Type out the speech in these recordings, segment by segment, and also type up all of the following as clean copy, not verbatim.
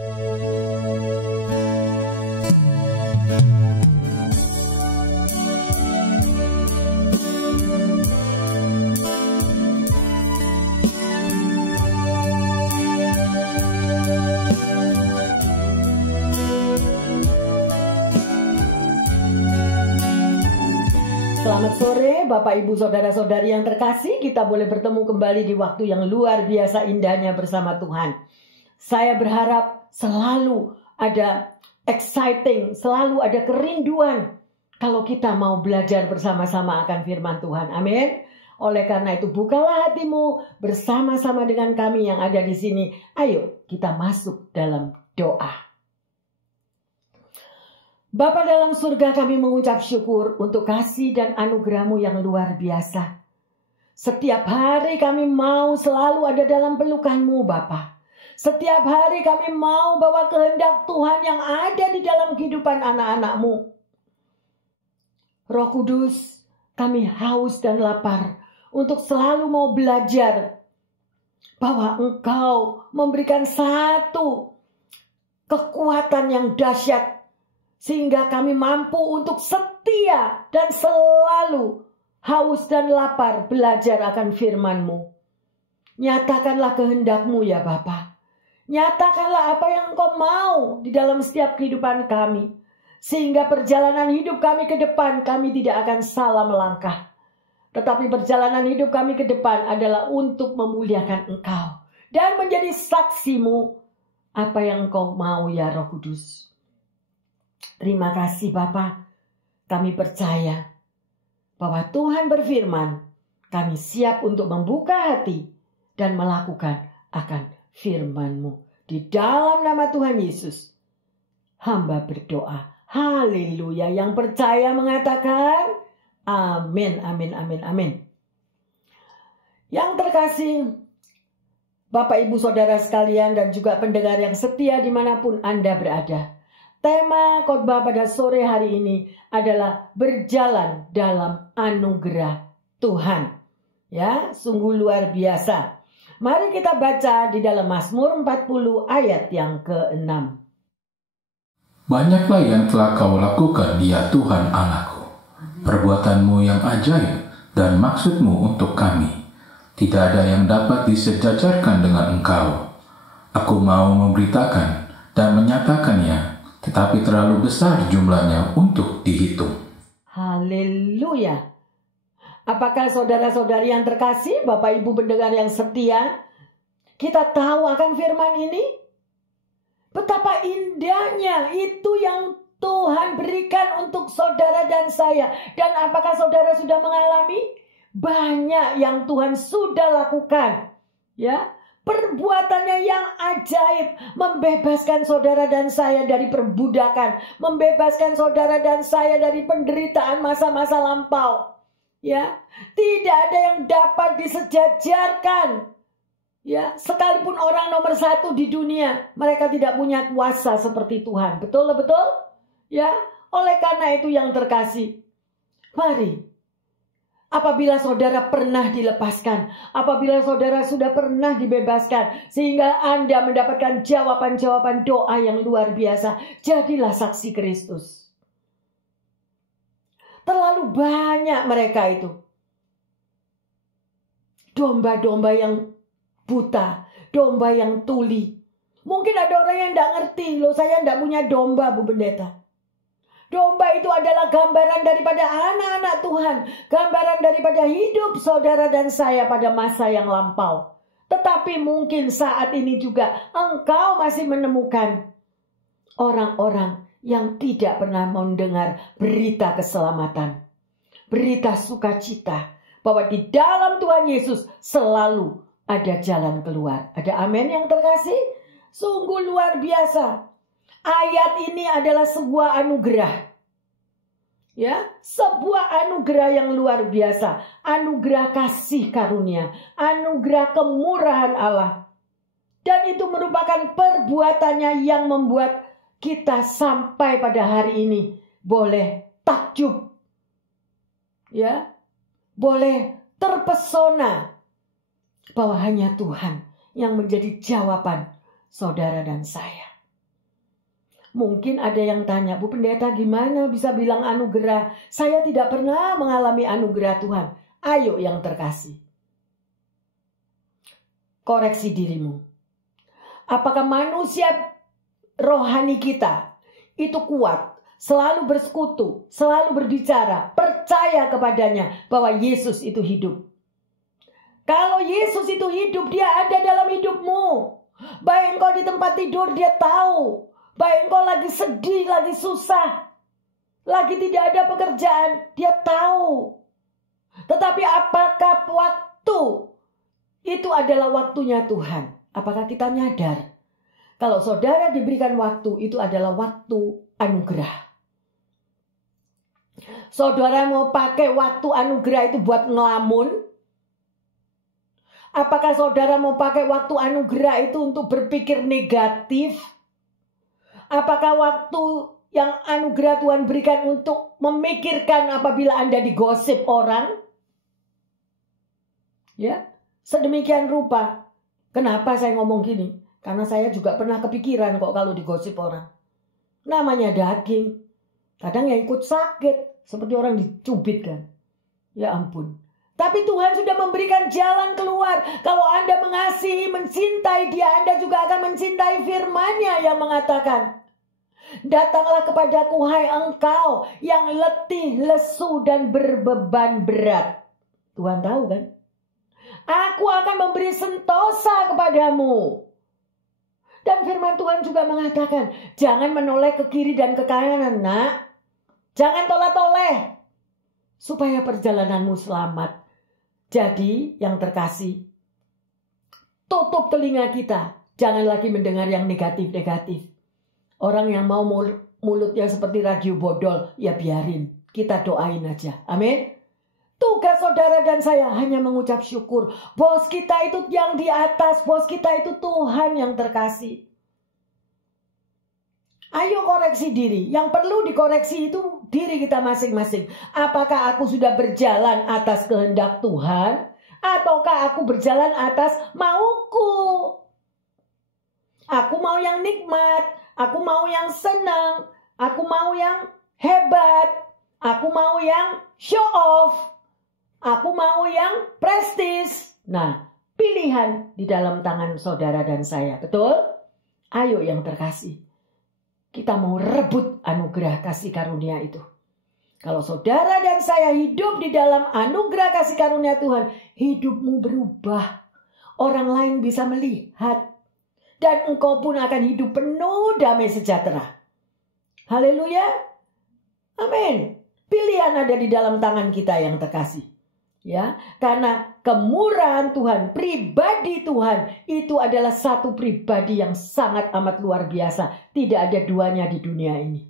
Selamat sore Bapak Ibu Saudara-saudari yang terkasih, kita boleh bertemu kembali di waktu yang luar biasa indahnya bersama Tuhan. Saya berharap selalu ada exciting, selalu ada kerinduan kalau kita mau belajar bersama-sama akan firman Tuhan. Amin. Oleh karena itu bukalah hatimu bersama-sama dengan kami yang ada di sini. Ayo kita masuk dalam doa. Bapa dalam surga, kami mengucap syukur untuk kasih dan anugerah-Mu yang luar biasa. Setiap hari kami mau selalu ada dalam pelukan-Mu, Bapa. Setiap hari kami mau bawa kehendak Tuhan yang ada di dalam kehidupan anak-anak-Mu. Roh Kudus, kami haus dan lapar untuk selalu mau belajar bahwa Engkau memberikan satu kekuatan yang dahsyat, sehingga kami mampu untuk setia dan selalu haus dan lapar belajar akan firman-Mu. Nyatakanlah kehendak-Mu ya Bapa. Nyatakanlah apa yang Engkau mau di dalam setiap kehidupan kami. Sehingga perjalanan hidup kami ke depan, kami tidak akan salah melangkah. Tetapi perjalanan hidup kami ke depan adalah untuk memuliakan Engkau. Dan menjadi saksi-Mu apa yang Engkau mau ya Roh Kudus. Terima kasih Bapa, kami percaya bahwa Tuhan berfirman, kami siap untuk membuka hati dan melakukan akan firman-Mu. Di dalam nama Tuhan Yesus, hamba berdoa. Haleluya. Yang percaya mengatakan, amin, amin, amin, amin. Yang terkasih, Bapak Ibu Saudara sekalian dan juga pendengar yang setia dimanapun Anda berada. Tema khotbah pada sore hari ini adalah berjalan dalam anugerah Tuhan. Ya, sungguh luar biasa. Mari kita baca di dalam Mazmur 40 ayat yang ke-6. Banyaklah yang telah Kau lakukan, ya Tuhan Allahku. Perbuatan-Mu yang ajaib dan maksud-Mu untuk kami. Tidak ada yang dapat disejajarkan dengan Engkau. Aku mau memberitakan dan menyatakannya, tetapi terlalu besar jumlahnya untuk dihitung. Haleluya. Apakah saudara-saudari yang terkasih, Bapak Ibu pendengar yang setia, kita tahu akan firman ini? Betapa indahnya itu yang Tuhan berikan untuk saudara dan saya. Dan apakah saudara sudah mengalami? Banyak yang Tuhan sudah lakukan. Ya. Perbuatannya yang ajaib, membebaskan saudara dan saya dari perbudakan, membebaskan saudara dan saya dari penderitaan masa-masa lampau. Ya, tidak ada yang dapat disejajarkan. Ya, sekalipun orang nomor 1 di dunia, mereka tidak punya kuasa seperti Tuhan. Betul, betul? Ya, oleh karena itu yang terkasih, mari. Apabila saudara pernah dilepaskan, apabila saudara sudah pernah dibebaskan, sehingga Anda mendapatkan jawaban-jawaban doa yang luar biasa, jadilah saksi Kristus. Terlalu banyak mereka itu. Domba-domba yang buta, domba yang tuli. Mungkin ada orang yang tidak ngerti, loh saya tidak punya domba Bu Pendeta. Domba itu adalah gambaran daripada anak-anak Tuhan. Gambaran daripada hidup saudara dan saya pada masa yang lampau. Tetapi mungkin saat ini juga engkau masih menemukan orang-orang yang tidak pernah mendengar berita keselamatan. Berita sukacita. Bahwa di dalam Tuhan Yesus selalu ada jalan keluar. Ada amin yang terkasih? Sungguh luar biasa. Ayat ini adalah sebuah anugerah. Ya, sebuah anugerah yang luar biasa. Anugerah kasih karunia, anugerah kemurahan Allah. Dan itu merupakan perbuatannya yang membuat kita sampai pada hari ini boleh takjub. Ya, boleh terpesona bahwa hanya Tuhan yang menjadi jawaban saudara dan saya. Mungkin ada yang tanya, Bu Pendeta gimana bisa bilang anugerah? Saya tidak pernah mengalami anugerah Tuhan. Ayo yang terkasih. Koreksi dirimu. Apakah manusia rohani kita itu kuat, selalu bersekutu, selalu berbicara, percaya kepadanya bahwa Yesus itu hidup? Kalau Yesus itu hidup, dia ada dalam hidupmu. Baik engkau di tempat tidur, dia tahu. Baik engkau lagi sedih, lagi susah, lagi tidak ada pekerjaan, dia tahu. Tetapi apakah waktu itu adalah waktunya Tuhan? Apakah kita nyadar? Kalau saudara diberikan waktu, itu adalah waktu anugerah. Saudara mau pakai waktu anugerah itu buat ngelamun? Apakah saudara mau pakai waktu anugerah itu untuk berpikir negatif? Apakah waktu yang anugerah Tuhan berikan untuk memikirkan apabila Anda digosip orang? Ya, sedemikian rupa. Kenapa saya ngomong gini? Karena saya juga pernah kepikiran kok kalau digosip orang. Namanya daging. Kadang yang ikut sakit. Seperti orang dicubit kan. Ya ampun. Tapi Tuhan sudah memberikan jalan keluar. Kalau Anda mengasihi, mencintai dia, Anda juga akan mencintai firman-Nya yang mengatakan, datanglah kepadaku hai engkau yang letih, lesu dan berbeban berat. Tuhan tahu kan? Aku akan memberi sentosa kepadamu. Dan firman Tuhan juga mengatakan, jangan menoleh ke kiri dan ke kanan, nak. Jangan toleh-toleh, supaya perjalananmu selamat. Jadi yang terkasih, tutup telinga kita. Jangan lagi mendengar yang negatif-negatif. Orang yang mau mulutnya seperti radio bodol, ya biarin. Kita doain aja. Amin. Tugas saudara dan saya hanya mengucap syukur. Bos kita itu yang di atas. Bos kita itu Tuhan yang terkasih. Ayo koreksi diri. Yang perlu dikoreksi itu diri kita masing-masing. Apakah aku sudah berjalan atas kehendak Tuhan? Ataukah aku berjalan atas mauku? Aku mau yang nikmat. Aku mau yang senang. Aku mau yang hebat. Aku mau yang show off. Aku mau yang prestis. Nah, pilihan di dalam tangan saudara dan saya. Betul? Ayo yang terkasih. Kita mau rebut anugerah kasih karunia itu. Kalau saudara dan saya hidup di dalam anugerah kasih karunia Tuhan, hidupmu berubah. Orang lain bisa melihat. Dan engkau pun akan hidup penuh damai sejahtera. Haleluya. Amin. Pilihan ada di dalam tangan kita yang terkasih. Ya, karena kemurahan Tuhan, pribadi Tuhan itu adalah satu pribadi yang sangat amat luar biasa. Tidak ada duanya di dunia ini.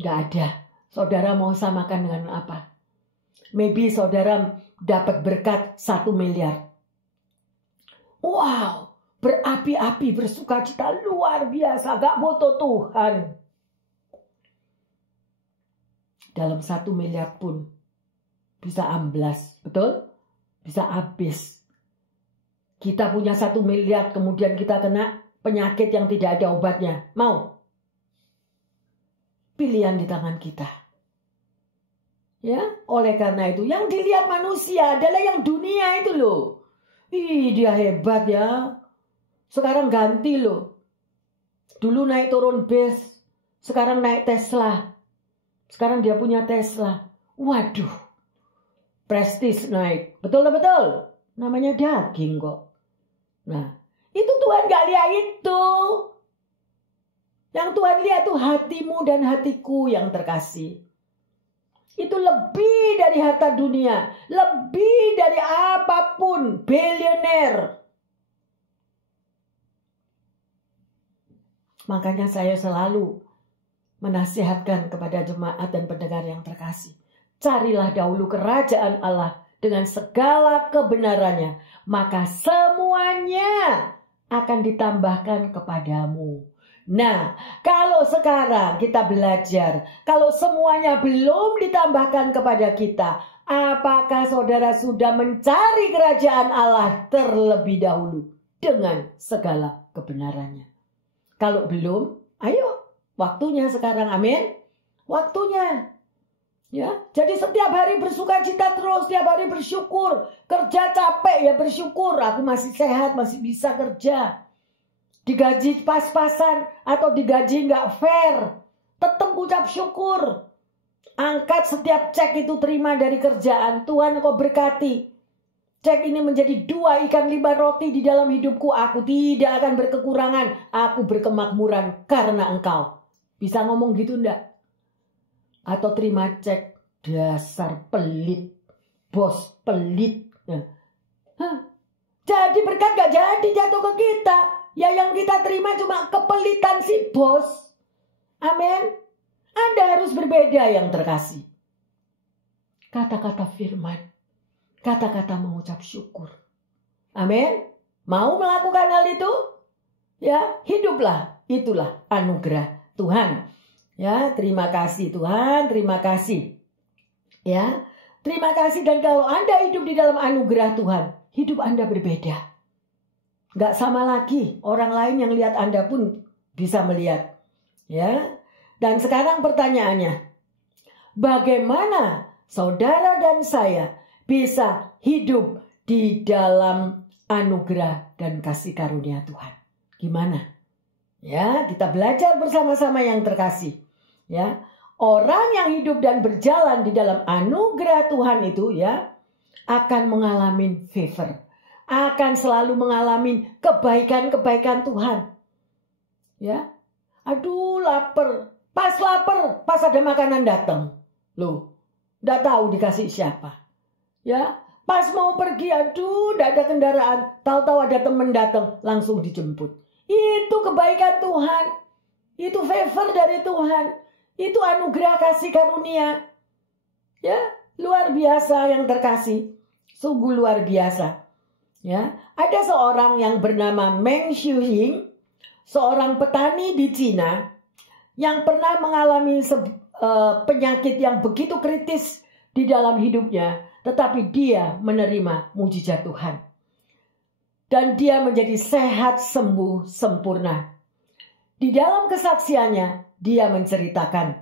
Gak ada. Saudara mau samakan dengan apa? Maybe saudara dapat berkat 1 miliar. Wow, berapi-api, bersukacita luar biasa. Gak butuh Tuhan. Dalam 1 miliar pun bisa amblas, betul? Bisa habis. Kita punya 1 miliar, kemudian kita kena penyakit yang tidak ada obatnya. Mau? Pilihan di tangan kita. Ya, oleh karena itu, yang dilihat manusia adalah yang dunia itu loh. Ih, dia hebat ya. Sekarang ganti loh. Dulu naik turun bus, sekarang naik Tesla. Sekarang dia punya Tesla. Waduh. Prestis naik. Betul-betul. Namanya daging kok. Nah, itu Tuhan gak lihat itu. Yang Tuhan lihat itu hatimu dan hatiku yang terkasih. Itu lebih dari harta dunia. Lebih dari apapun. Bilioner. Makanya saya selalu menasihatkan kepada jemaat dan pendengar yang terkasih. Carilah dahulu kerajaan Allah dengan segala kebenarannya. Maka semuanya akan ditambahkan kepadamu. Nah, kalau sekarang kita belajar, kalau semuanya belum ditambahkan kepada kita, apakah saudara sudah mencari kerajaan Allah terlebih dahulu dengan segala kebenarannya? Kalau belum, ayo Waktunya sekarang, amin. Waktunya. Ya, jadi setiap hari bersukacita terus, setiap hari bersyukur. Kerja capek ya bersyukur, aku masih sehat, masih bisa kerja. Digaji pas-pasan atau digaji nggak fair, tetap ucap syukur. Angkat setiap cek itu, terima dari kerjaan. Tuhan kau berkati. Cek ini menjadi 2 ikan 5 roti di dalam hidupku. Aku tidak akan berkekurangan. Aku berkemakmuran karena engkau. Bisa ngomong gitu enggak? Atau terima cek, dasar pelit, bos pelit. Jadi berkat gak jadi jatuh ke kita. Ya yang kita terima cuma kepelitan si bos. Amin. Anda harus berbeda yang terkasih. Kata-kata firman, kata-kata mengucap syukur. Amin. Mau melakukan hal itu? Ya, hiduplah. Itulah anugerah Tuhan. Ya, terima kasih Tuhan, terima kasih. Ya, terima kasih. Dan kalau Anda hidup di dalam anugerah Tuhan, hidup Anda berbeda. Gak sama lagi. Orang lain yang lihat Anda pun bisa melihat. Ya. Dan sekarang pertanyaannya, bagaimana saudara dan saya bisa hidup di dalam anugerah dan kasih karunia Tuhan? Gimana? Ya, kita belajar bersama-sama yang terkasih. Ya, orang yang hidup dan berjalan di dalam anugerah Tuhan itu ya akan mengalami favor, akan selalu mengalami kebaikan-kebaikan Tuhan. Ya, aduh lapar, pas ada makanan datang, loh, nggak tahu dikasih siapa. Ya, pas mau pergi, aduh, nggak ada kendaraan, tahu-tahu ada teman datang, langsung dijemput. Itu kebaikan Tuhan, itu favor dari Tuhan. Itu anugerah kasih karunia. Ya, luar biasa yang terkasih. Sungguh luar biasa. Ya, ada seorang yang bernama Meng Xiuying, seorang petani di Cina yang pernah mengalami penyakit yang begitu kritis di dalam hidupnya, tetapi dia menerima mujizat Tuhan. Dan dia menjadi sehat, sembuh, sempurna. Di dalam kesaksiannya, dia menceritakan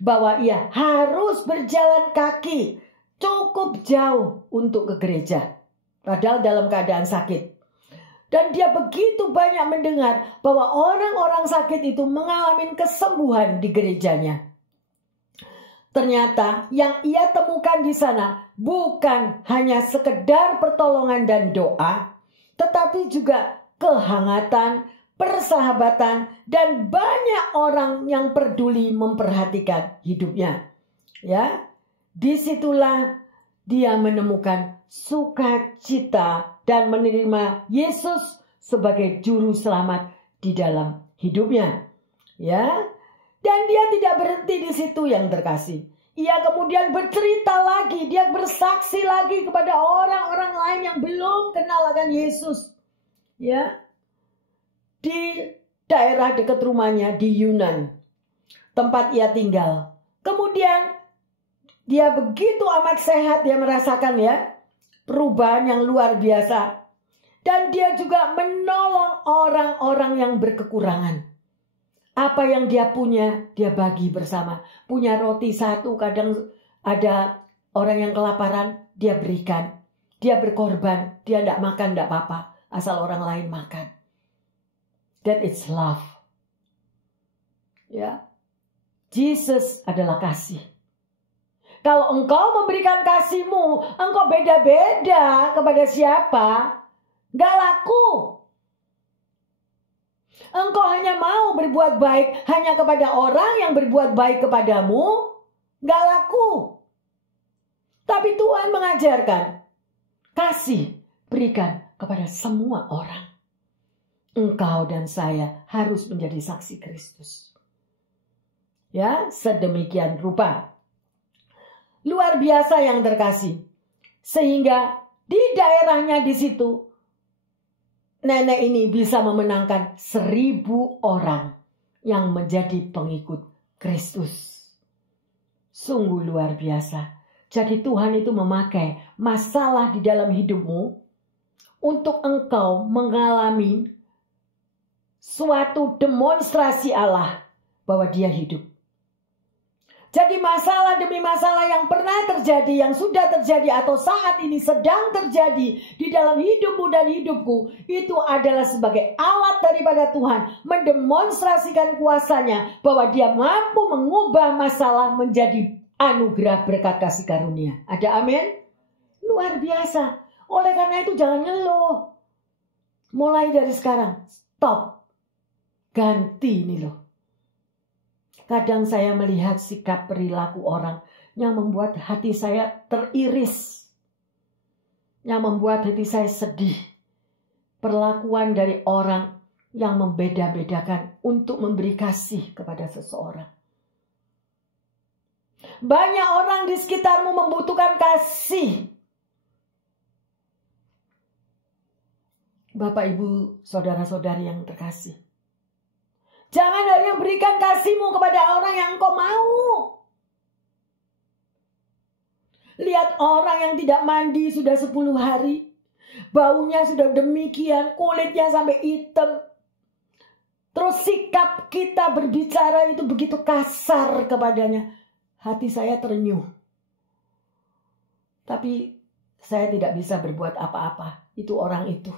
bahwa ia harus berjalan kaki cukup jauh untuk ke gereja. Padahal dalam keadaan sakit. Dan dia begitu banyak mendengar bahwa orang-orang sakit itu mengalami kesembuhan di gerejanya. Ternyata yang ia temukan di sana bukan hanya sekedar pertolongan dan doa, tetapi juga kehangatan, persahabatan, dan banyak orang yang peduli memperhatikan hidupnya. Ya, disitulah dia menemukan sukacita dan menerima Yesus sebagai juru selamat di dalam hidupnya. Ya, dan dia tidak berhenti di situ yang terkasih. Ia kemudian bercerita lagi, dia bersaksi lagi kepada orang-orang lain yang belum kenal akan Yesus. Ya, di daerah dekat rumahnya di Yunan, tempat ia tinggal. Kemudian dia begitu amat sehat, dia merasakan ya perubahan yang luar biasa. Dan dia juga menolong orang-orang yang berkekurangan. Apa yang dia punya, dia bagi bersama. Punya roti 1, kadang ada orang yang kelaparan, dia berikan. Dia berkorban, dia tidak makan, tidak apa-apa. Asal orang lain makan. That is love. Ya. Jesus adalah kasih. Kalau engkau memberikan kasihmu, engkau beda-beda kepada siapa, gak laku. Engkau hanya mau berbuat baik hanya kepada orang yang berbuat baik kepadamu, gak laku. Tapi Tuhan mengajarkan, kasih berikan kepada semua orang. Engkau dan saya harus menjadi saksi Kristus. Ya, sedemikian rupa. Luar biasa yang terkasih. Sehingga di daerahnya di situ, nenek ini bisa memenangkan 1000 orang yang menjadi pengikut Kristus. Sungguh luar biasa. Jadi Tuhan itu memakai masalah di dalam hidupmu untuk engkau mengalami suatu demonstrasi Allah bahwa dia hidup. Jadi masalah demi masalah yang pernah terjadi, yang sudah terjadi atau saat ini sedang terjadi di dalam hidupmu dan hidupku, itu adalah sebagai alat daripada Tuhan mendemonstrasikan kuasanya bahwa dia mampu mengubah masalah menjadi anugerah berkat kasih karunia. Ada amin? Luar biasa. Oleh karena itu jangan ngeluh. Mulai dari sekarang, stop. Ganti ini loh. Kadang saya melihat sikap perilaku orang yang membuat hati saya teriris. Yang membuat hati saya sedih. Perlakuan dari orang yang membeda-bedakan untuk memberi kasih kepada seseorang. Banyak orang di sekitarmu membutuhkan kasih. Bapak, Ibu, saudara-saudari yang terkasih. Jangan hanya berikan kasihmu kepada orang yang engkau mau. Lihat orang yang tidak mandi sudah 10 hari. Baunya sudah demikian, kulitnya sampai hitam. Terus sikap kita berbicara itu begitu kasar kepadanya. Hati saya terenyuh. Tapi saya tidak bisa berbuat apa-apa. Itu orang itu.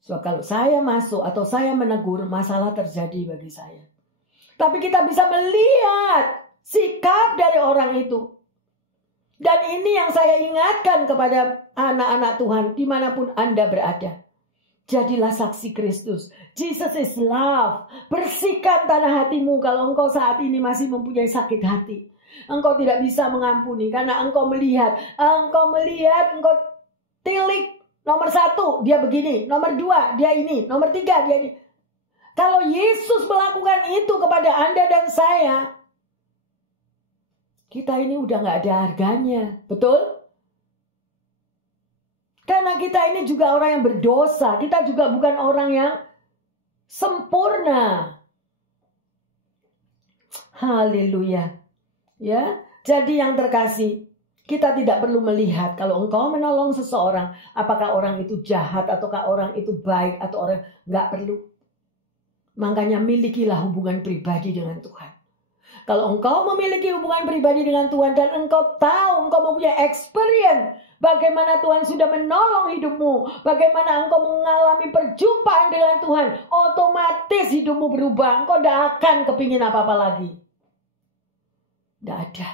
So, kalau saya masuk atau saya menegur, masalah terjadi bagi saya. Tapi kita bisa melihat sikap dari orang itu. Dan ini yang saya ingatkan kepada anak-anak Tuhan dimanapun Anda berada. Jadilah saksi Kristus. Jesus is love. Bersihkan tanah hatimu kalau engkau saat ini masih mempunyai sakit hati. Engkau tidak bisa mengampuni karena engkau melihat, engkau tilik. Nomor 1 dia begini, nomor 2 dia ini, nomor 3 dia ini. Kalau Yesus melakukan itu kepada Anda dan saya, kita ini udah gak ada harganya, betul? Karena kita ini juga orang yang berdosa, kita juga bukan orang yang sempurna. Haleluya. Ya, jadi yang terkasih, kita tidak perlu melihat kalau engkau menolong seseorang, apakah orang itu jahat ataukah orang itu baik atau orang nggak perlu. Makanya milikilah hubungan pribadi dengan Tuhan. Kalau engkau memiliki hubungan pribadi dengan Tuhan dan engkau tahu, engkau mempunyai experience bagaimana Tuhan sudah menolong hidupmu, bagaimana engkau mengalami perjumpaan dengan Tuhan, otomatis hidupmu berubah. Engkau tidak akan kepingin apa-apa lagi. Tidak ada.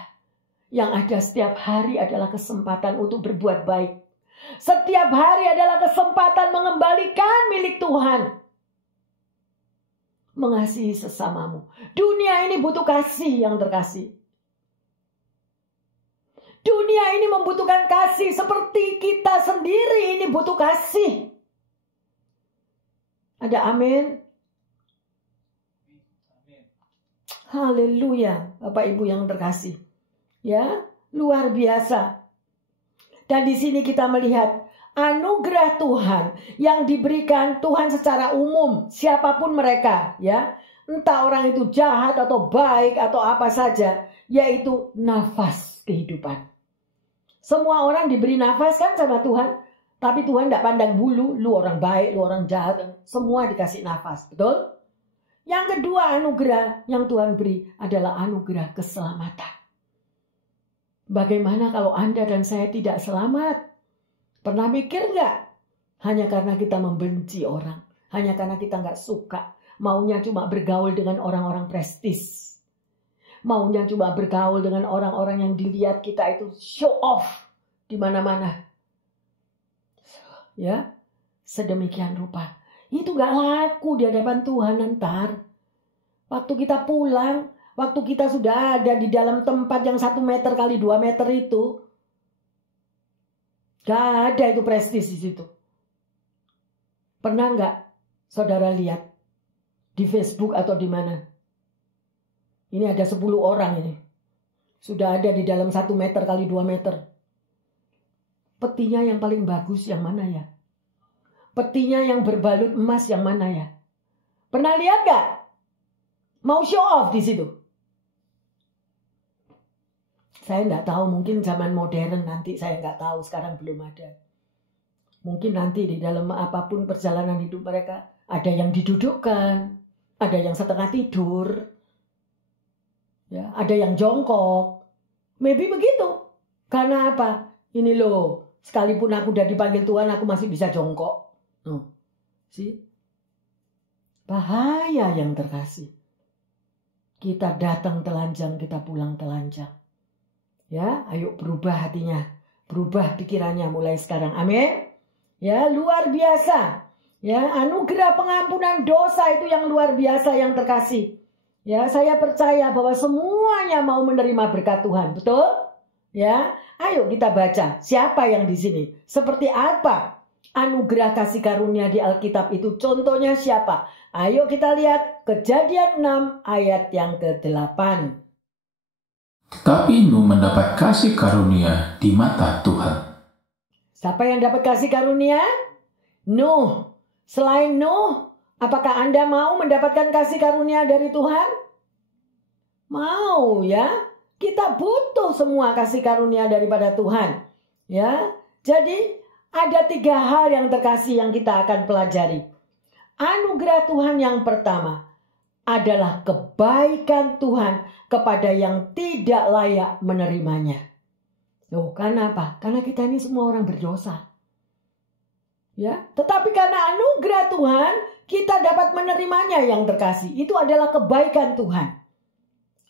Yang ada setiap hari adalah kesempatan untuk berbuat baik. Setiap hari adalah kesempatan mengembalikan milik Tuhan. Mengasihi sesamamu. Dunia ini butuh kasih yang terkasih. Dunia ini membutuhkan kasih seperti kita sendiri ini butuh kasih. Ada amin? Haleluya, Bapak Ibu yang terkasih. Ya, luar biasa. Dan di sini kita melihat anugerah Tuhan yang diberikan Tuhan secara umum, siapapun mereka, ya. Entah orang itu jahat atau baik atau apa saja, yaitu nafas kehidupan. Semua orang diberi nafas kan sama Tuhan, tapi Tuhan tidak pandang bulu, lu orang baik, lu orang jahat, semua dikasih nafas, betul? Yang kedua anugerah yang Tuhan beri adalah anugerah keselamatan. Bagaimana kalau Anda dan saya tidak selamat? Pernah mikir nggak? Hanya karena kita membenci orang. Hanya karena kita nggak suka. Maunya cuma bergaul dengan orang-orang prestis. Maunya cuma bergaul dengan orang-orang yang dilihat kita itu show off di mana-mana. Ya, sedemikian rupa. Itu nggak laku di hadapan Tuhan ntar. Waktu kita pulang, waktu kita sudah ada di dalam tempat yang 1 meter kali 2 meter itu, gak ada itu prestis di situ. Pernah nggak saudara lihat di Facebook atau di mana? Ini ada 10 orang ini. Sudah ada di dalam 1 meter kali 2 meter. Petinya yang paling bagus yang mana ya? Petinya yang berbalut emas yang mana ya? Pernah lihat gak? Mau show off di situ. Saya nggak tahu, mungkin zaman modern nanti, saya nggak tahu, sekarang belum ada. Mungkin nanti di dalam apapun perjalanan hidup mereka, ada yang didudukkan, ada yang setengah tidur, Ya, ada yang jongkok. Maybe begitu. Karena apa? Ini loh, sekalipun aku udah dipanggil Tuhan, aku masih bisa jongkok. See? Bahaya yang terkasih. Kita datang telanjang, kita pulang telanjang. Ya, ayo berubah hatinya, berubah pikirannya mulai sekarang. Amin. Ya, luar biasa. Ya, anugerah pengampunan dosa itu yang luar biasa yang terkasih. Ya, saya percaya bahwa semuanya mau menerima berkat Tuhan, betul? Ya, ayo kita baca siapa yang di sini, seperti apa anugerah kasih karunia di Alkitab itu. Contohnya siapa? Ayo kita lihat Kejadian 6 ayat yang ke-8. Tetapi Nuh mendapat kasih karunia di mata Tuhan. Siapa yang dapat kasih karunia? Nuh. Selain Nuh, apakah Anda mau mendapatkan kasih karunia dari Tuhan? Mau ya. Kita butuh semua kasih karunia daripada Tuhan. Ya. Jadi ada 3 hal yang terkasih yang kita akan pelajari. Anugerah Tuhan yang pertama adalah kebaikan Tuhan kepada yang tidak layak menerimanya. Loh, karena apa? Karena kita ini semua orang berdosa. Ya, tetapi karena anugerah Tuhan, kita dapat menerimanya yang terkasih. Itu adalah kebaikan Tuhan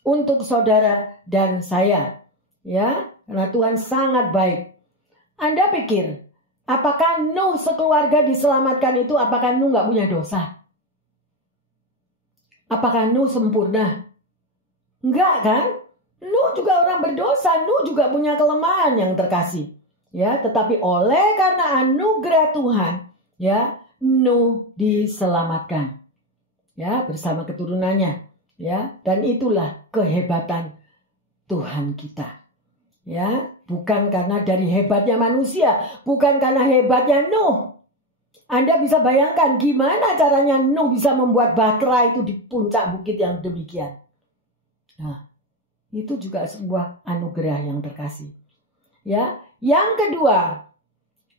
untuk saudara dan saya. Ya, karena Tuhan sangat baik. Anda pikir, apakah Nuh sekeluarga diselamatkan itu, apakah Nuh nggak punya dosa? Apakah Nuh sempurna? Enggak kan? Nuh juga orang berdosa, Nuh juga punya kelemahan yang terkasih. Ya, tetapi oleh karena anugerah Tuhan, ya, Nuh diselamatkan. Ya, bersama keturunannya. Ya, dan itulah kehebatan Tuhan kita. Ya, bukan karena dari hebatnya manusia, bukan karena hebatnya Nuh. Anda bisa bayangkan gimana caranya Nuh bisa membuat bahtera itu di puncak bukit yang demikian. Nah, itu juga sebuah anugerah yang terkasih. Ya, yang kedua,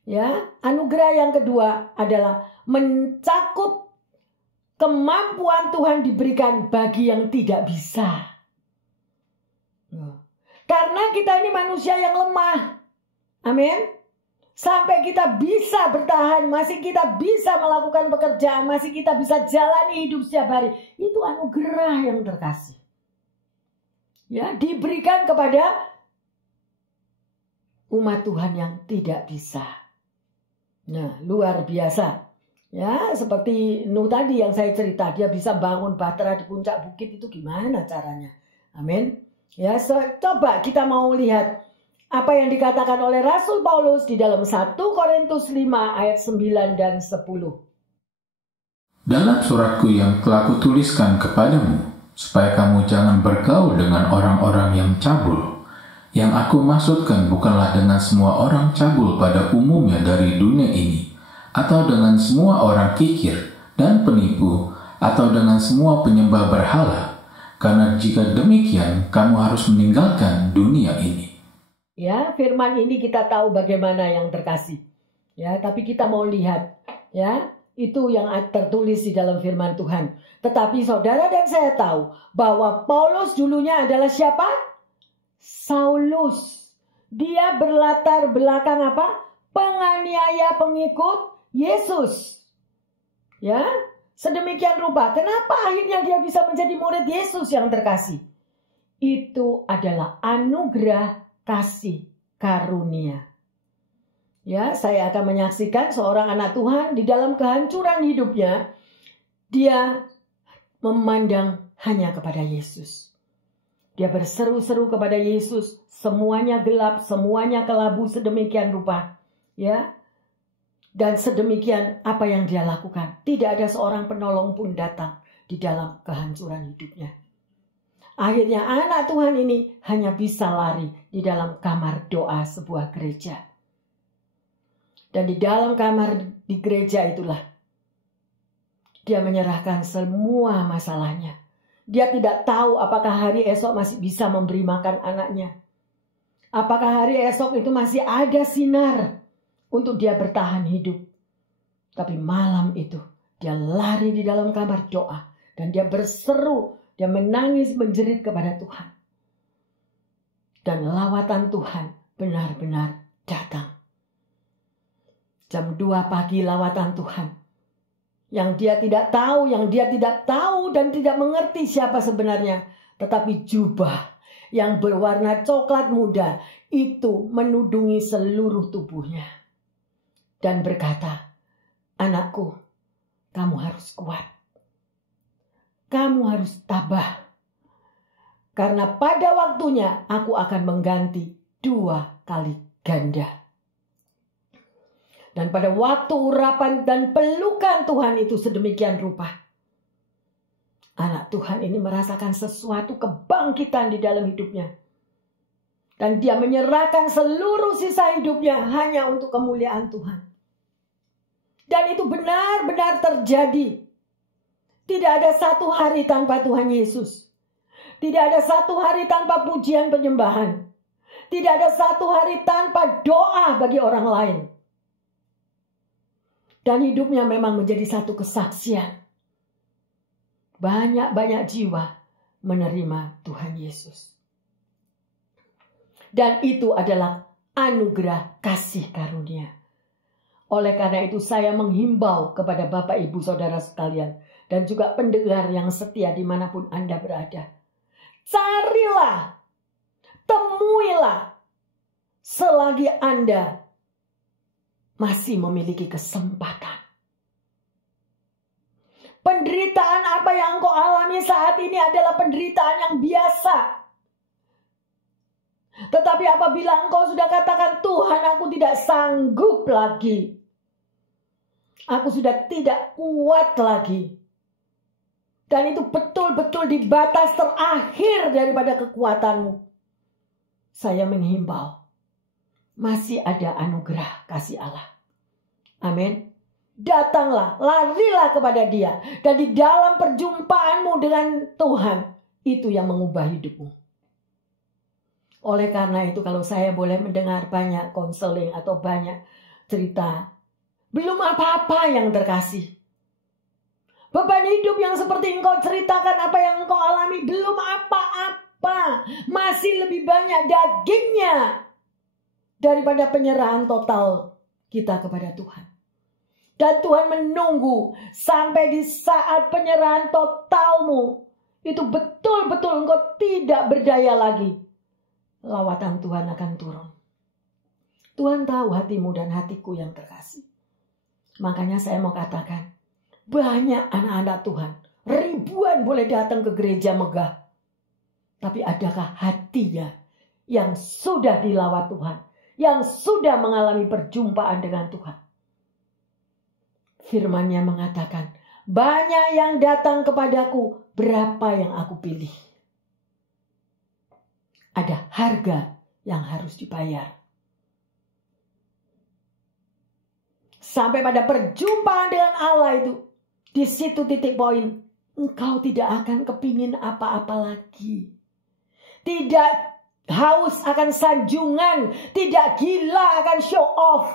ya, anugerah yang kedua adalah mencakup kemampuan Tuhan diberikan bagi yang tidak bisa. Karena kita ini manusia yang lemah. Amin. Sampai kita bisa bertahan, masih kita bisa melakukan pekerjaan, masih kita bisa jalani hidup setiap hari. Itu anugerah yang terkasih. Ya, diberikan kepada umat Tuhan yang tidak bisa. Nah, luar biasa. Ya, seperti Nuh tadi yang saya cerita, dia bisa bangun bahtera di puncak bukit, itu gimana caranya? Amin. Ya, coba kita mau lihat apa yang dikatakan oleh Rasul Paulus di dalam 1 Korintus 5 ayat 9 dan 10. Dalam suratku yang telah kutuliskan kepadamu, supaya kamu jangan bergaul dengan orang-orang yang cabul. Yang aku maksudkan bukanlah dengan semua orang cabul pada umumnya dari dunia ini, atau dengan semua orang kikir dan penipu, atau dengan semua penyembah berhala. Karena jika demikian, kamu harus meninggalkan dunia ini. Ya, firman ini kita tahu bagaimana yang terkasih. Ya, tapi kita mau lihat, ya, itu yang tertulis di dalam firman Tuhan. Tetapi saudara dan saya tahu bahwa Paulus dulunya adalah siapa? Saulus. Dia berlatar belakang apa? Penganiaya pengikut Yesus. Ya, sedemikian rupa. Kenapa akhirnya dia bisa menjadi murid Yesus yang terkasih? Itu adalah anugerah kasih karunia. Ya, saya akan menyaksikan seorang anak Tuhan di dalam kehancuran hidupnya, dia memandang hanya kepada Yesus. Dia berseru-seru kepada Yesus, semuanya gelap, semuanya kelabu sedemikian rupa. Ya. Dan sedemikian apa yang dia lakukan. Tidak ada seorang penolong pun datang di dalam kehancuran hidupnya. Akhirnya anak Tuhan ini hanya bisa lari di dalam kamar doa sebuah gereja. Dan di dalam kamar di gereja itulah dia menyerahkan semua masalahnya. Dia tidak tahu apakah hari esok masih bisa memberi makan anaknya. Apakah hari esok itu masih ada sinar untuk dia bertahan hidup. Tapi malam itu dia lari di dalam kamar doa. Dan dia berseru Dia menangis menjerit kepada Tuhan. Dan lawatan Tuhan benar-benar datang. Jam 2 pagi lawatan Tuhan. Yang dia tidak tahu dan tidak mengerti siapa sebenarnya. Tetapi jubah yang berwarna coklat muda itu menudungi seluruh tubuhnya. Dan berkata, anakku, kamu harus kuat. Kamu harus tabah. Karena pada waktunya aku akan mengganti 2 kali ganda. Dan pada waktu urapan dan pelukan Tuhan itu sedemikian rupa. Anak Tuhan ini merasakan sesuatu kebangkitan di dalam hidupnya. Dan dia menyerahkan seluruh sisa hidupnya hanya untuk kemuliaan Tuhan. Dan itu benar-benar terjadi. Tidak ada satu hari tanpa Tuhan Yesus. Tidak ada satu hari tanpa pujian penyembahan. Tidak ada satu hari tanpa doa bagi orang lain. Dan hidupnya memang menjadi satu kesaksian. Banyak-banyak jiwa menerima Tuhan Yesus. Dan itu adalah anugerah kasih karunia. Oleh karena itu saya menghimbau kepada Bapak Ibu Saudara sekalian. Dan juga pendengar yang setia dimanapun Anda berada. Carilah, temuilah selagi Anda masih memiliki kesempatan. Penderitaan apa yang engkau alami saat ini adalah penderitaan yang biasa. Tetapi apabila engkau sudah katakan, Tuhan, aku tidak sanggup lagi. Aku sudah tidak kuat lagi. Dan itu betul-betul di batas terakhir daripada kekuatanmu. Saya menghimbau. Masih ada anugerah kasih Allah. Amin. Datanglah, larilah kepada Dia. Dan di dalam perjumpaanmu dengan Tuhan, itu yang mengubah hidupmu. Oleh karena itu kalau saya boleh mendengar banyak konseling atau banyak cerita, belum apa-apa yang terkasih. Beban hidup yang seperti engkau ceritakan, apa yang engkau alami, belum apa-apa. Masih lebih banyak dagingnya daripada penyerahan total kita kepada Tuhan. Dan Tuhan menunggu sampai di saat penyerahan totalmu. Itu betul-betul engkau tidak berdaya lagi. Lawatan Tuhan akan turun. Tuhan tahu hatimu dan hatiku yang terkasih. Makanya saya mau katakan, banyak anak-anak Tuhan, ribuan boleh datang ke gereja megah. Tapi adakah hatinya yang sudah dilawat Tuhan, yang sudah mengalami perjumpaan dengan Tuhan? Firman-Nya mengatakan, banyak yang datang kepadaku, berapa yang aku pilih? Ada harga yang harus dibayar. Sampai pada perjumpaan dengan Allah itu, di situ titik poin, engkau tidak akan kepingin apa-apa lagi. Tidak haus akan sanjungan, tidak gila akan show off.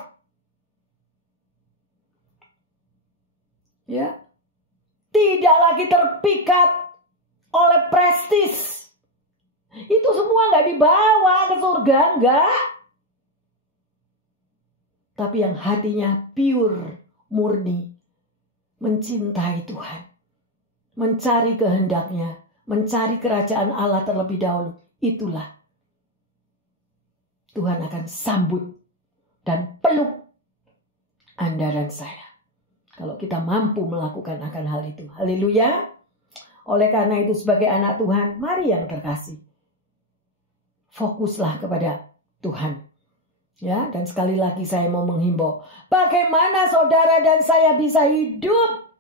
Ya, tidak lagi terpikat oleh prestis. Itu semua nggak dibawa ke surga, enggak. Tapi yang hatinya pure, murni, mencintai Tuhan, mencari kehendaknya, mencari kerajaan Allah terlebih dahulu, itulah Tuhan akan sambut dan peluk Anda dan saya. Kalau kita mampu melakukan akan hal itu. Haleluya. Oleh karena itu sebagai anak Tuhan, mari yang terkasih, fokuslah kepada Tuhan. Ya, dan sekali lagi saya mau menghimbau, bagaimana saudara dan saya bisa hidup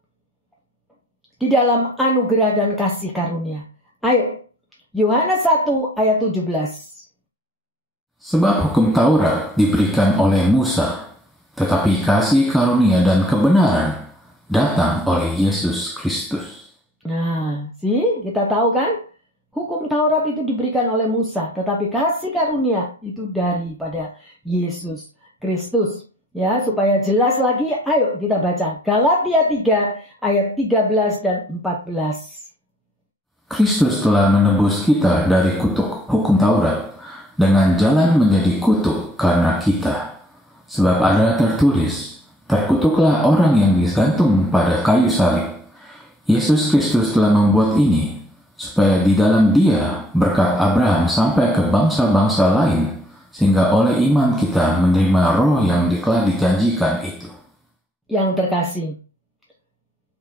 di dalam anugerah dan kasih karunia. Ayo, Yohanes 1 ayat 17. Sebab hukum Taurat diberikan oleh Musa, tetapi kasih karunia dan kebenaran datang oleh Yesus Kristus. Nah, kita tahu kan? Hukum Taurat itu diberikan oleh Musa, tetapi kasih karunia itu daripada Yesus Kristus. Ya, supaya jelas lagi, ayo kita baca Galatia 3 ayat 13 dan 14. Kristus telah menebus kita dari kutuk hukum Taurat dengan jalan menjadi kutuk karena kita. Sebab ada tertulis, terkutuklah orang yang digantung pada kayu salib. Yesus Kristus telah membuat ini, supaya di dalam Dia berkat Abraham sampai ke bangsa-bangsa lain, sehingga oleh iman kita menerima roh yang telah dijanjikan itu. Yang terkasih,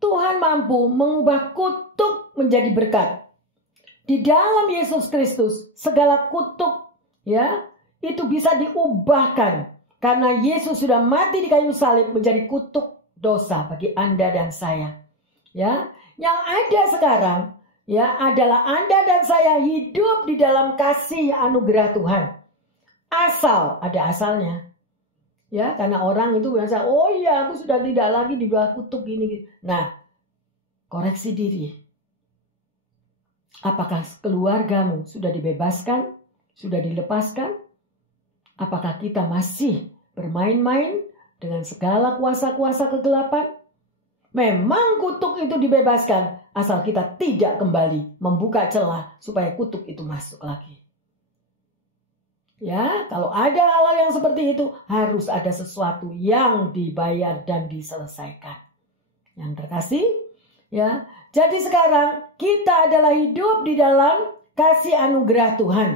Tuhan mampu mengubah kutuk menjadi berkat. Di dalam Yesus Kristus, segala kutuk itu bisa diubahkan karena Yesus sudah mati di kayu salib menjadi kutuk dosa bagi Anda dan saya. Yang ada sekarang adalah Anda dan saya hidup di dalam kasih anugerah Tuhan. Asal ada asalnya. Karena orang itu biasa, oh iya aku sudah tidak lagi di bawah kutuk gini. Nah, koreksi diri. Apakah keluargamu sudah dibebaskan? Sudah dilepaskan? Apakah kita masih bermain-main dengan segala kuasa-kuasa kegelapan? Memang kutuk itu dibebaskan, asal kita tidak kembali membuka celah supaya kutuk itu masuk lagi. Kalau ada hal yang seperti itu, harus ada sesuatu yang dibayar dan diselesaikan. Yang terkasih, jadi sekarang kita adalah hidup di dalam kasih anugerah Tuhan.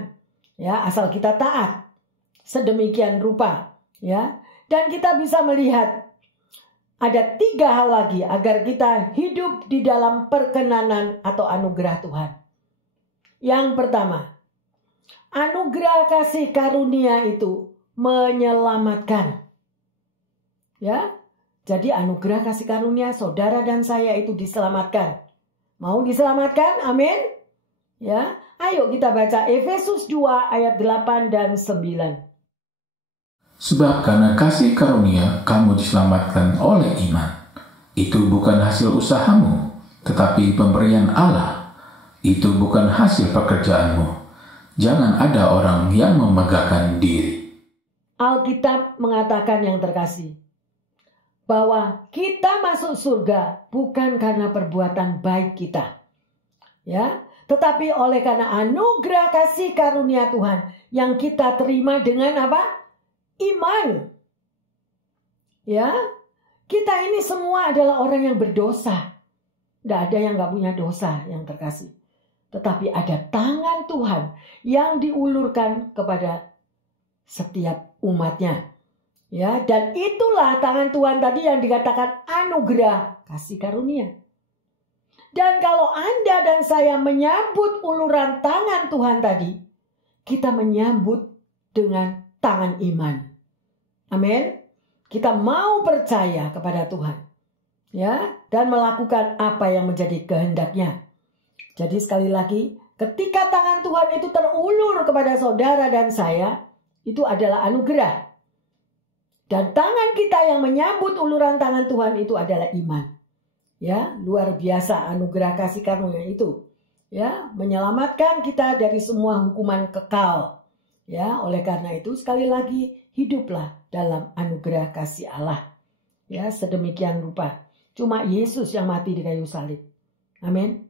Asal kita taat sedemikian rupa. Dan kita bisa melihat ada 3 hal lagi agar kita hidup di dalam perkenanan atau anugerah Tuhan. Yang pertama, anugerah kasih karunia itu menyelamatkan. Jadi anugerah kasih karunia saudara dan saya itu diselamatkan. Mau diselamatkan? Amin. Ayo kita baca Efesus 2 ayat 8 dan 9. Sebab karena kasih karunia kamu diselamatkan oleh iman. Itu bukan hasil usahamu, tetapi pemberian Allah. Itu bukan hasil pekerjaanmu. Jangan ada orang yang memegahkan diri. Alkitab mengatakan yang terkasih, bahwa kita masuk surga bukan karena perbuatan baik kita. Tetapi oleh karena anugerah kasih karunia Tuhan yang kita terima dengan apa? Iman. Kita ini semua adalah orang yang berdosa. Tidak ada yang gak punya dosa yang terkasih. Tetapi ada tangan Tuhan yang diulurkan kepada setiap umatnya. Dan itulah tangan Tuhan tadi yang dikatakan anugerah kasih karunia. Dan kalau Anda dan saya menyambut uluran tangan Tuhan tadi, kita menyambut dengan tangan iman. Amin. Kita mau percaya kepada Tuhan. Dan melakukan apa yang menjadi kehendaknya. Jadi sekali lagi, ketika tangan Tuhan itu terulur kepada saudara dan saya, itu adalah anugerah. Dan tangan kita yang menyambut uluran tangan Tuhan itu adalah iman. Luar biasa anugerah kasih karunia itu. Menyelamatkan kita dari semua hukuman kekal. Oleh karena itu sekali lagi hiduplah dalam anugerah kasih Allah. Sedemikian rupa. Cuma Yesus yang mati di kayu salib. Amin.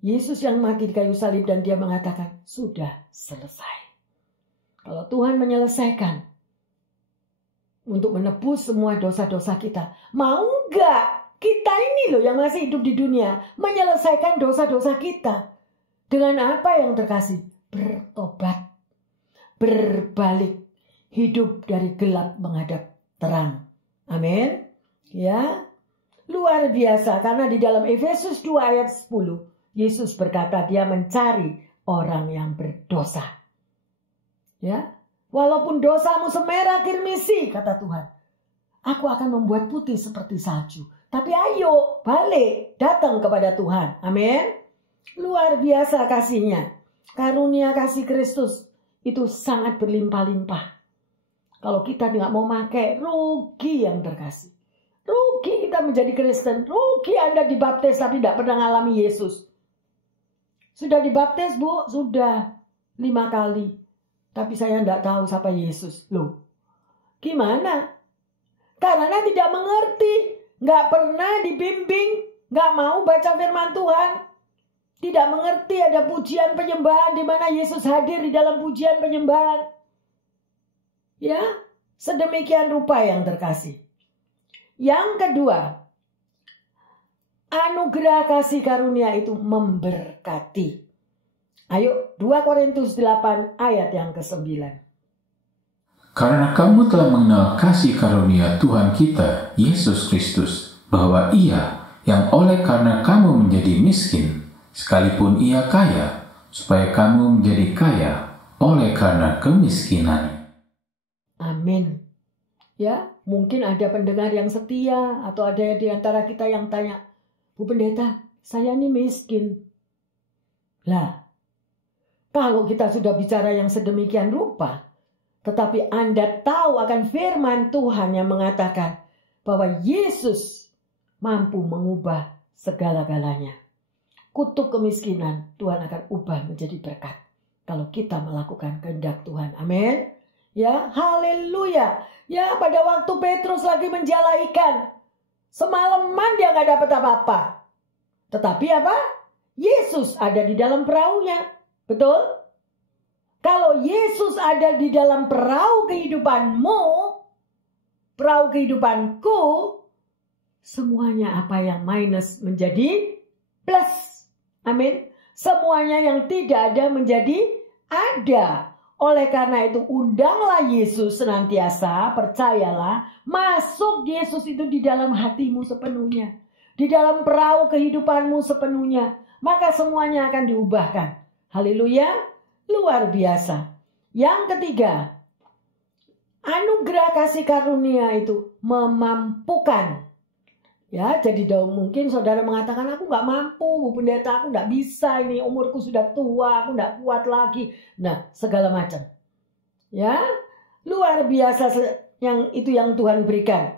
Yesus yang mati di kayu salib dan dia mengatakan sudah selesai. Kalau Tuhan menyelesaikan untuk menebus semua dosa-dosa kita, mau enggak kita ini loh yang masih hidup di dunia menyelesaikan dosa-dosa kita? Dengan apa yang terkasih? Bertobat, berbalik, hidup dari gelap menghadap terang. Amin. Luar biasa karena di dalam Efesus 2 ayat 10 Yesus berkata dia mencari orang yang berdosa. Walaupun dosamu semerah kirmisi, kata Tuhan, aku akan membuat putih seperti salju. Tapi ayo balik, datang kepada Tuhan. Amin. Luar biasa kasihnya. Karunia kasih Kristus itu sangat berlimpah-limpah. Kalau kita tidak mau pakai, rugi yang terkasih. Rugi kita menjadi Kristen. Rugi Anda dibaptis tapi tidak pernah mengalami Yesus. Sudah dibaptis, Bu? Sudah 5 kali. Tapi saya tidak tahu siapa Yesus. Loh, gimana? Karena tidak mengerti. Nggak pernah dibimbing. Nggak mau baca firman Tuhan. tidak mengerti ada pujian penyembahan di mana Yesus hadir di dalam pujian penyembahan. Ya, sedemikian rupa yang terkasih. Yang kedua, anugerah kasih karunia itu memberkati. Ayo 2 Korintus 8 ayat yang ke-9. Karena kamu telah mengenal kasih karunia Tuhan kita, Yesus Kristus, bahwa Ia yang oleh karena kamu menjadi miskin, sekalipun Ia kaya, supaya kamu menjadi kaya oleh karena kemiskinan. Amin. Ya, mungkin ada pendengar yang setia atau ada di antara kita yang tanya, Bu Pendeta, saya ini miskin. Lah, kalau kita sudah bicara yang sedemikian rupa, tetapi Anda tahu akan firman Tuhan yang mengatakan bahwa Yesus mampu mengubah segala-galanya. Kutuk kemiskinan Tuhan akan ubah menjadi berkat kalau kita melakukan kehendak Tuhan. Amin. Ya, haleluya. Ya, pada waktu Petrus lagi menjala ikan, semalaman dia nggak dapat apa-apa. Tetapi apa? Yesus ada di dalam perahunya. Betul? Kalau Yesus ada di dalam perahu kehidupanmu, perahu kehidupanku, semuanya apa yang minus menjadi plus. Amin. Semuanya yang tidak ada menjadi ada. Oleh karena itu undanglah Yesus senantiasa, percayalah, masuk Yesus itu di dalam hatimu sepenuhnya. Di dalam perahu kehidupanmu sepenuhnya. Maka semuanya akan diubahkan. Haleluya, luar biasa. Yang ketiga, anugerah kasih karunia itu memampukan. Ya, jadi mungkin saudara mengatakan, aku nggak mampu, Bu Pendeta, aku nggak bisa, ini umurku sudah tua, aku nggak kuat lagi. Nah, segala macam. Ya, luar biasa yang Tuhan berikan.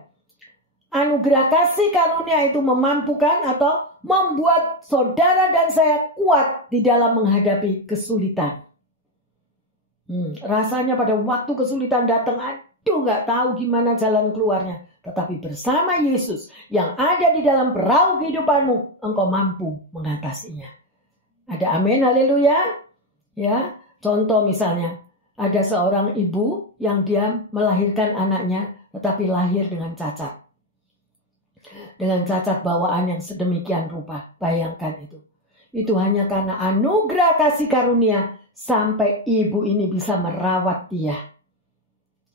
Anugerah kasih karunia itu memampukan atau membuat saudara dan saya kuat di dalam menghadapi kesulitan. Rasanya pada waktu kesulitan datang, aduh nggak tahu gimana jalan keluarnya. Tetapi bersama Yesus yang ada di dalam perahu kehidupanmu, engkau mampu mengatasinya. Ada amin, haleluya. Ya, contoh misalnya, ada seorang ibu yang dia melahirkan anaknya, tetapi lahir dengan cacat. Dengan cacat bawaan yang sedemikian rupa. Bayangkan itu. Itu hanya karena anugerah kasih karunia sampai ibu ini bisa merawat dia.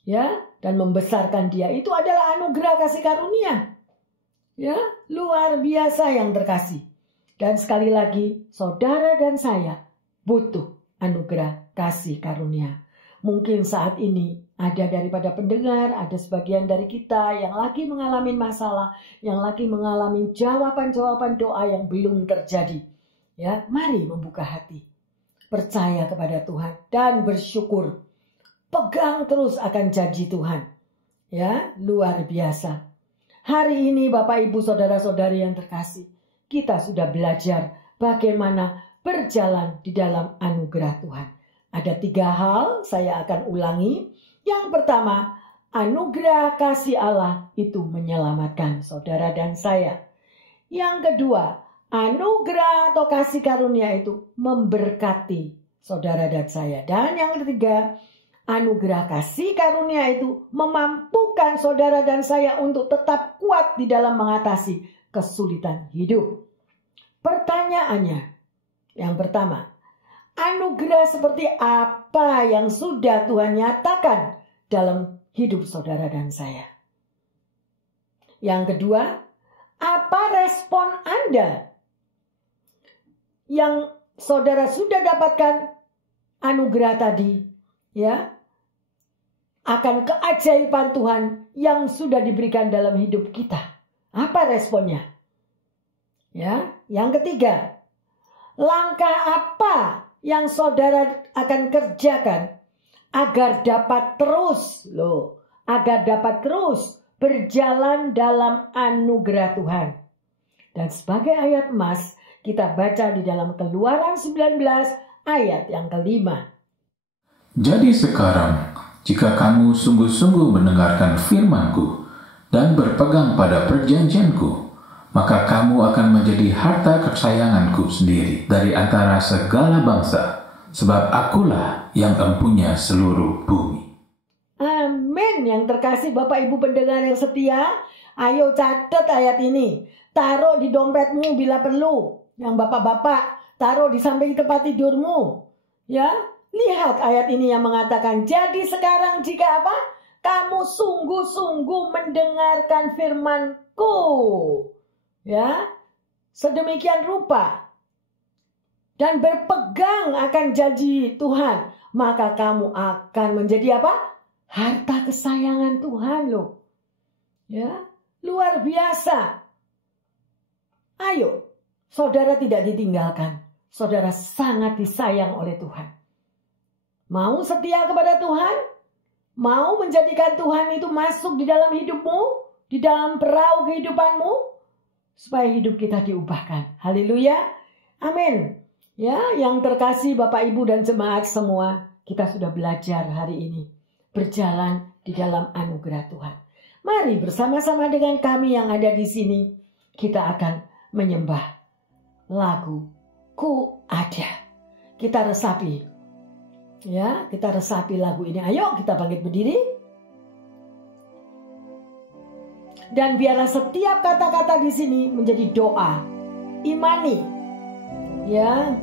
Ya, dan membesarkan dia. Itu adalah anugerah kasih karunia. Ya, luar biasa yang terkasih. Dan sekali lagi, saudara dan saya butuh anugerah kasih karunia. Mungkin saat ini ada daripada pendengar, ada sebagian dari kita yang lagi mengalami masalah, yang lagi mengalami jawaban-jawaban doa yang belum terjadi. Ya, mari membuka hati. Percaya kepada Tuhan dan bersyukur. Pegang terus akan janji Tuhan. Ya, luar biasa. Hari ini Bapak Ibu Saudara-saudari yang terkasih, kita sudah belajar bagaimana berjalan di dalam anugerah Tuhan. Ada 3 hal saya akan ulangi. Yang pertama, anugerah kasih Allah itu menyelamatkan saudara dan saya. Yang kedua, anugerah atau kasih karunia itu memberkati saudara dan saya. Dan yang ketiga, anugerah kasih karunia itu memampukan saudara dan saya untuk tetap kuat di dalam mengatasi kesulitan hidup. Pertanyaannya, yang pertama, anugerah seperti apa yang sudah Tuhan nyatakan dalam hidup saudara dan saya? Yang kedua, apa respon Anda yang saudara sudah dapatkan anugerah tadi, ya, akan keajaiban Tuhan yang sudah diberikan dalam hidup kita? Apa responnya? Ya, yang ketiga, langkah apa yang saudara akan kerjakan agar dapat terus berjalan dalam anugerah Tuhan? Dan sebagai ayat emas kita baca di dalam Keluaran 19 ayat yang ke-5. Jadi sekarang, jika kamu sungguh-sungguh mendengarkan firman-Ku dan berpegang pada perjanjian-Ku, maka kamu akan menjadi harta kesayanganku sendiri dari antara segala bangsa, sebab akulah yang empunya seluruh bumi. Amin. Yang terkasih Bapak Ibu pendengar yang setia, ayo catat ayat ini. Taruh di dompetmu bila perlu. Yang bapak-bapak, taruh di samping tempat tidurmu. Ya, lihat ayat ini yang mengatakan, jadi sekarang jika apa? Kamu sungguh-sungguh mendengarkan firman-Ku. Ya, sedemikian rupa dan berpegang akan janji Tuhan, maka kamu akan menjadi apa? Harta kesayangan Tuhan loh. Ya, luar biasa. Ayo, saudara tidak ditinggalkan. Saudara sangat disayang oleh Tuhan. Mau setia kepada Tuhan? Mau menjadikan Tuhan itu masuk di dalam hidupmu, di dalam perahu kehidupanmu? Supaya hidup kita diubahkan. Haleluya. Amin. Ya, yang terkasih Bapak Ibu dan jemaat semua, kita sudah belajar hari ini berjalan di dalam anugerah Tuhan. Mari bersama-sama dengan kami yang ada di sini, kita akan menyembah lagu Ku Ada. Kita resapi. Ya, kita resapi lagu ini. Ayo kita bangkit berdiri. Dan biarlah setiap kata-kata di sini menjadi doa. Imani. Ya.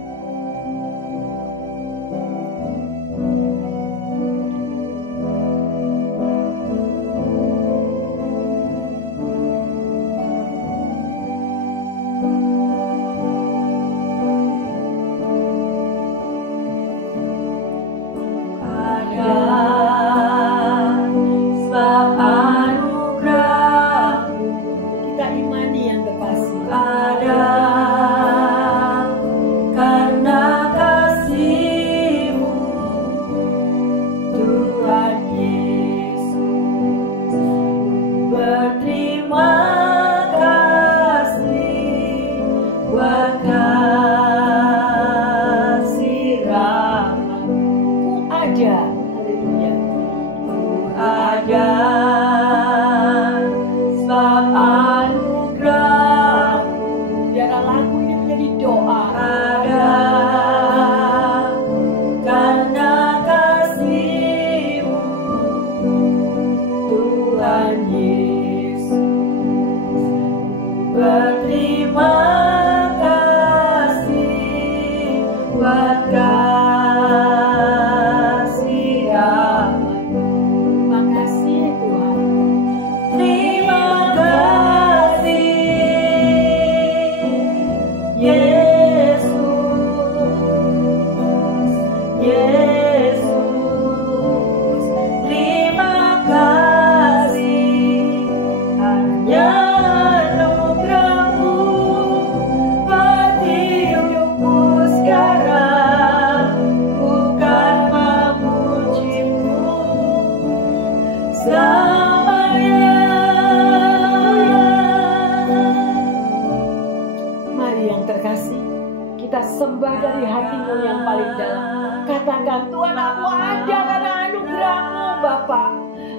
Sembah dari hatimu yang paling dalam. Katakan, Tuhan, aku ada karena anugerah-Mu Bapa.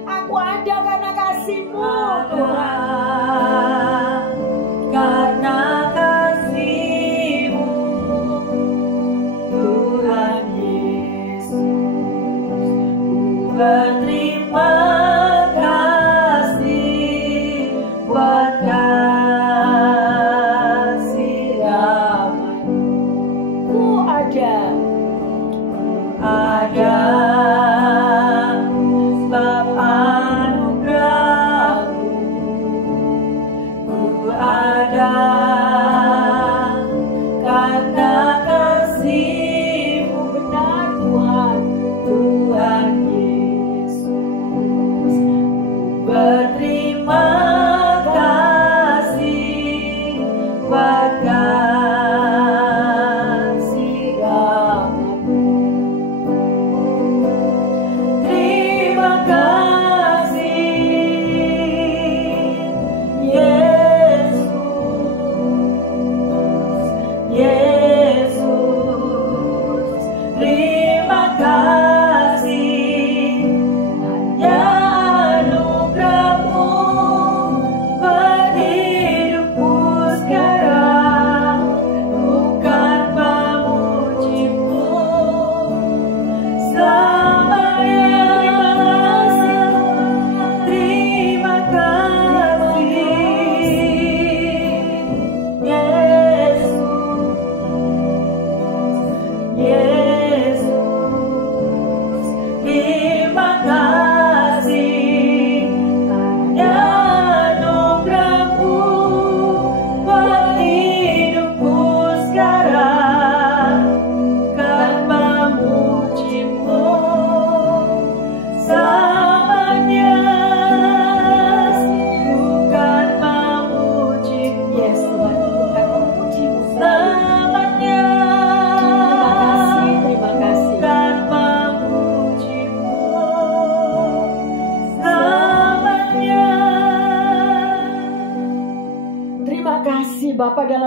Aku ada karena kasih-Mu Tuhan. Karena kasih-Mu Tuhan Yesus, berterima kasih buat sebab anugerah-Mu. Ku ada karena kasih-Mu. Benar Tuhan, Tuhan Yesus. Berterima kasih buat Yesus.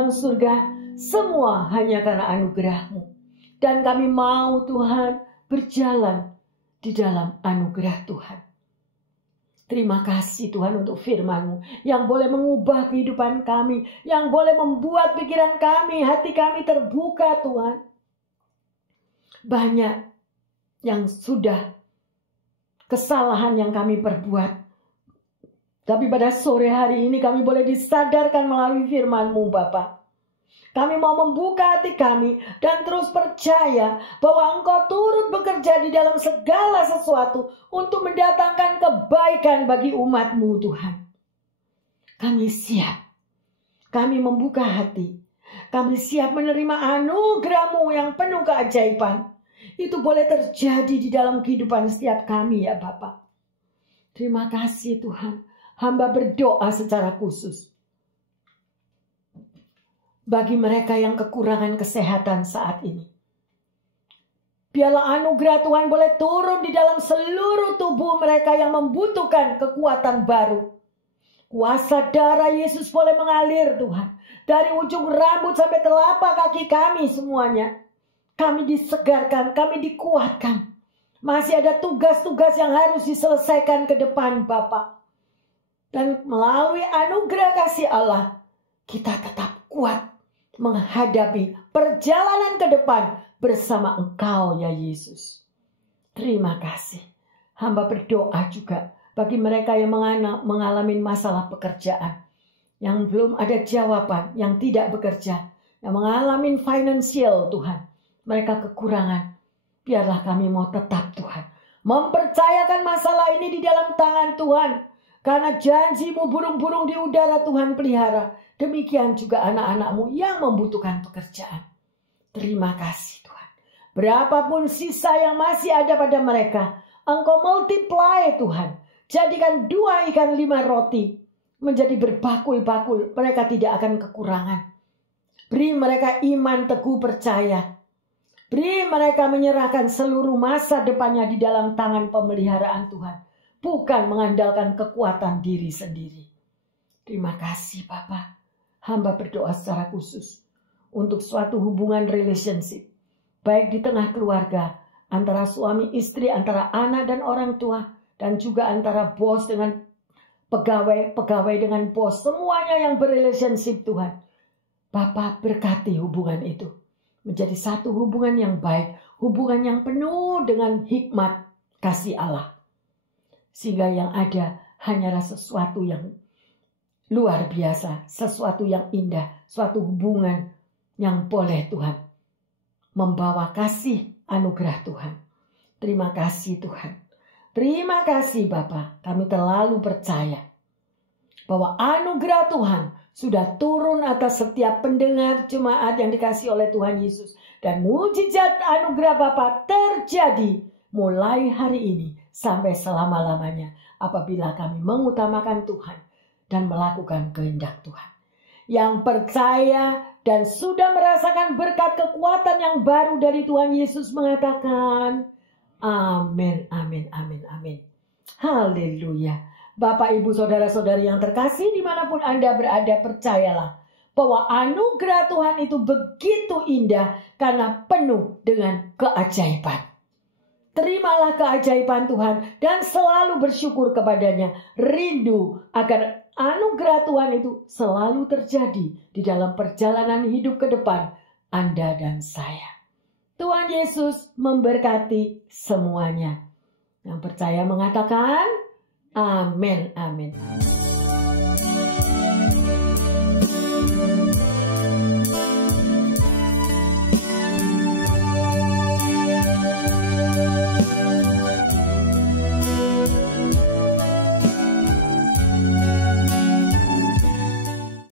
dalam surga, semua hanya karena anugerah-Mu. Dan kami mau Tuhan berjalan di dalam anugerah Tuhan. Terima kasih Tuhan untuk firman-Mu yang boleh mengubah kehidupan kami, yang boleh membuat pikiran kami, hati kami terbuka Tuhan. Banyak yang sudah kesalahan yang kami perbuat. Tapi pada sore hari ini kami boleh disadarkan melalui firman-Mu Bapa. Kami mau membuka hati kami dan terus percaya bahwa Engkau turut bekerja di dalam segala sesuatu untuk mendatangkan kebaikan bagi umat-Mu Tuhan. Kami siap. Kami membuka hati. Kami siap menerima anugerah-Mu yang penuh keajaiban. Itu boleh terjadi di dalam kehidupan setiap kami ya Bapak. Terima kasih Tuhan. Hamba berdoa secara khusus bagi mereka yang kekurangan kesehatan saat ini. Biarlah anugerah Tuhan boleh turun di dalam seluruh tubuh mereka yang membutuhkan kekuatan baru. Kuasa darah Yesus boleh mengalir Tuhan. Dari ujung rambut sampai telapak kaki kami semuanya. Kami disegarkan, kami dikuatkan. Masih ada tugas-tugas yang harus diselesaikan ke depan Bapak. Dan melalui anugerah kasih Allah, kita tetap kuat menghadapi perjalanan ke depan bersama Engkau ya Yesus. Terima kasih. Hamba berdoa juga bagi mereka yang mengalami masalah pekerjaan, yang belum ada jawaban, yang tidak bekerja, yang mengalami financial Tuhan. Mereka kekurangan. Biarlah kami mau tetap Tuhan mempercayakan masalah ini di dalam tangan Tuhan. Karena janji-Mu burung-burung di udara Tuhan pelihara. Demikian juga anak-anak-Mu yang membutuhkan pekerjaan. Terima kasih Tuhan. Berapapun sisa yang masih ada pada mereka, Engkau multiply Tuhan. Jadikan 2 ikan 5 roti menjadi berbakul-bakul. Mereka tidak akan kekurangan. Beri mereka iman teguh percaya. Beri mereka menyerahkan seluruh masa depannya di dalam tangan pemeliharaan Tuhan. Bukan mengandalkan kekuatan diri sendiri. Terima kasih Bapak. Hamba berdoa secara khusus untuk suatu hubungan relationship. Baik di tengah keluarga, antara suami istri, antara anak dan orang tua. Dan juga antara bos dengan pegawai, pegawai dengan bos. Semuanya yang berrelationship Tuhan. Bapak berkati hubungan itu. Menjadi satu hubungan yang baik. Hubungan yang penuh dengan hikmat kasih Allah. Sehingga yang ada hanyalah sesuatu yang luar biasa, sesuatu yang indah, suatu hubungan yang boleh Tuhan membawa kasih anugerah Tuhan. Terima kasih Tuhan. Terima kasih Bapa. Kami terlalu percaya bahwa anugerah Tuhan sudah turun atas setiap pendengar jemaat yang dikasihi oleh Tuhan Yesus. Dan mujizat anugerah Bapa terjadi mulai hari ini sampai selama-lamanya apabila kami mengutamakan Tuhan dan melakukan kehendak Tuhan. Yang percaya dan sudah merasakan berkat kekuatan yang baru dari Tuhan Yesus mengatakan, amin, amin, amin, amin. Haleluya. Bapak, Ibu, Saudara-saudari yang terkasih dimanapun Anda berada, percayalah bahwa anugerah Tuhan itu begitu indah karena penuh dengan keajaiban. Terimalah keajaiban Tuhan dan selalu bersyukur kepadanya. Rindu agar anugerah Tuhan itu selalu terjadi di dalam perjalanan hidup ke depan Anda dan saya. Tuhan Yesus memberkati semuanya. Yang percaya mengatakan, amin, amin.